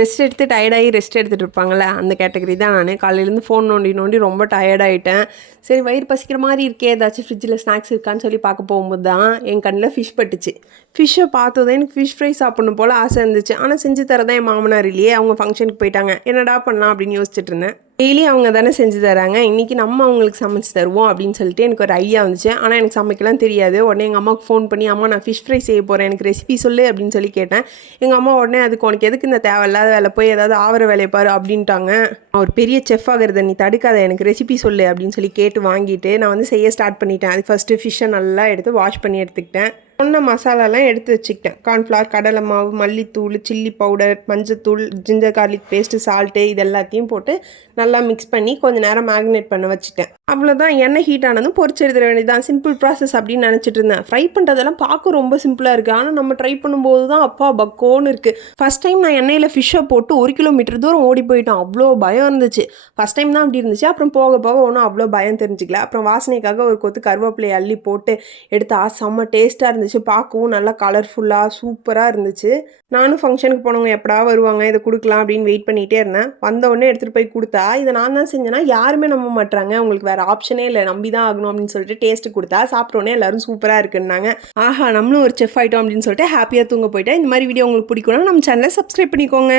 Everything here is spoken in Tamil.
ரெஸ்ட் எடுத்து டயர்டாகி ரெஸ்ட் எடுத்துகிட்டு இருப்பாங்கள்ல, அந்த கேட்டகரி தான் நான். காலையிலேருந்து ஃபோன் நோண்டி ரொம்ப டயர்டாகிட்டேன். சரி வயிறு பசிக்கிற மாதிரி இருக்கே, ஏதாச்சும் ஃப்ரிட்ஜில் ஸ்நாக்ஸ் இருக்கான்னு சொல்லி பார்க்க போகும்போது தான் என் கண்ணில் ஃபிஷ் பட்டுச்சு. ஃபிஷ்ஷை பார்த்ததும் எனக்கு ஃபிஷ் ஃப்ரை சாப்பிடணும் போல் ஆசை இருந்துச்சு. ஆனால் செஞ்சு தரதான் என் மாமனார் இல்லையே, அவங்க ஃபங்க்ஷனுக்கு போயிட்டாங்க. என்னடா பண்ணலாம் அப்படின்னு யோசிச்சுட்டு இருந்தேன். டெய்லி அவங்க தானே செஞ்சு தராங்க, இன்றைக்கி நம்ம அவங்களுக்கு சமைச்சு தருவோம் அப்படின்னு சொல்லிட்டு எனக்கு ஒரு ஐடியா வந்துச்சு. ஆனால் எனக்கு சமைக்கலாம் தெரியாது. உடனே எங்கள் அம்மாவுக்கு ஃபோன் பண்ணி, அம்மா நான் ஃபிஷ் ஃப்ரை செய்ய போகிறேன், எனக்கு ரெசிபி சொல்லு அப்படின்னு சொல்லி கேட்டேன். எங்கள் அம்மா உடனே அதுக்கு உனக்கு எதுக்கு இந்த தேவையில்லாத வேலை, போய் ஏதாவது ஆவற வேலையை பாரு அப்படின்ட்டாங்க. ஒரு பெரிய செஃப் ஆகிறத நீ தடுக்காத, எனக்கு ரெசிபி சொல்லு அப்படின்னு சொல்லி கேட்டு வாங்கிட்டு நான் வந்து செய்ய ஸ்டார்ட் பண்ணிட்டேன். அதுக்கு ஃபஸ்ட்டு ஃபிஷ்ஷை நல்லா எடுத்து வாஷ் பண்ணி எடுத்துக்கிட்டேன். சொன்ன மசாலாலாம் எடுத்து வச்சுக்கிட்டேன். கார்ன்ஃப்ளவர், கடலை மாவு, மல்லித்தூள், சில்லி பவுடர், மஞ்சத்தூள், ஜிஞ்சர் கார்லிக் பேஸ்ட்டு, சால்ட்டு இது எல்லாத்தையும் போட்டு நல்லா மிக்ஸ் பண்ணி கொஞ்சம் நேரம் மேக்னேட் பண்ண வச்சுட்டேன். அவ்வளோதான். எண்ணெய் ஹீட் ஆனதும் பொரிச்சு எடுத்துட வேண்டியதான். சிம்பிள் ப்ராசஸ் அப்படின்னு நினச்சிட்டு இருந்தேன். ஃப்ரை பண்ணுறதெல்லாம் பார்க்க ரொம்ப சிம்பிளாக இருக்குது. ஆனால் நம்ம ட்ரை பண்ணும்போது தான் அப்பா பக்கோன்னு இருக்குது. ஃபஸ்ட் டைம் நான் எண்ணெயில் ஃபிஷ்ஷை போட்டு 1 கிலோமீட்டர் தூரம் ஓடி போயிட்டேன். அவ்வளோ பயம் இருந்துச்சு. ஃபஸ்ட் டைம் தான் அப்படி இருந்துச்சு. அப்புறம் போக போக ஒன்றும் அவ்வளோ பயம் தெரிஞ்சிக்கல. அப்புறம் வாசனைக்காக ஒரு கொத்து கருவேப்பிலையை அள்ளி போட்டு எடுத்தா செம்ம டேஸ்ட்டாக இருந்துச்சு. பார்க்கவும் நல்லா கலர்ஃபுல்லாக சூப்பராக இருந்துச்சு. நானும் ஃபங்க்ஷனுக்கு போனவங்க எப்படா வருவாங்க, இதை கொடுக்கலாம் அப்படின்னு வெயிட் பண்ணிகிட்டே இருந்தேன். வந்த உடனே எடுத்துகிட்டு போய் கொடுத்தா, இதை நான் தான் செஞ்சேன்னா யாருமே நம்ப மாட்டாங்க, உங்களுக்கு வேறு ஆப்ஷனே இல்லை, நம்பி தான் ஆகணும் அப்படின்னு சொல்லிட்டு டேஸ்ட்டு கொடுத்தா, சாப்பிட்டோன்னே எல்லாரும் சூப்பராக இருக்குன்னாங்க. ஆஹா நம்மளும் ஒரு செஃப் ஆகிட்டோம் அப்படின்னு சொல்லிட்டு ஹாப்பியாக தூங்க போயிட்டேன். இந்த மாதிரி வீடியோ உங்களுக்கு பிடிக்கும்னா நம்ம சேனலை சப்ஸ்கிரைப் பண்ணிக்கோங்க.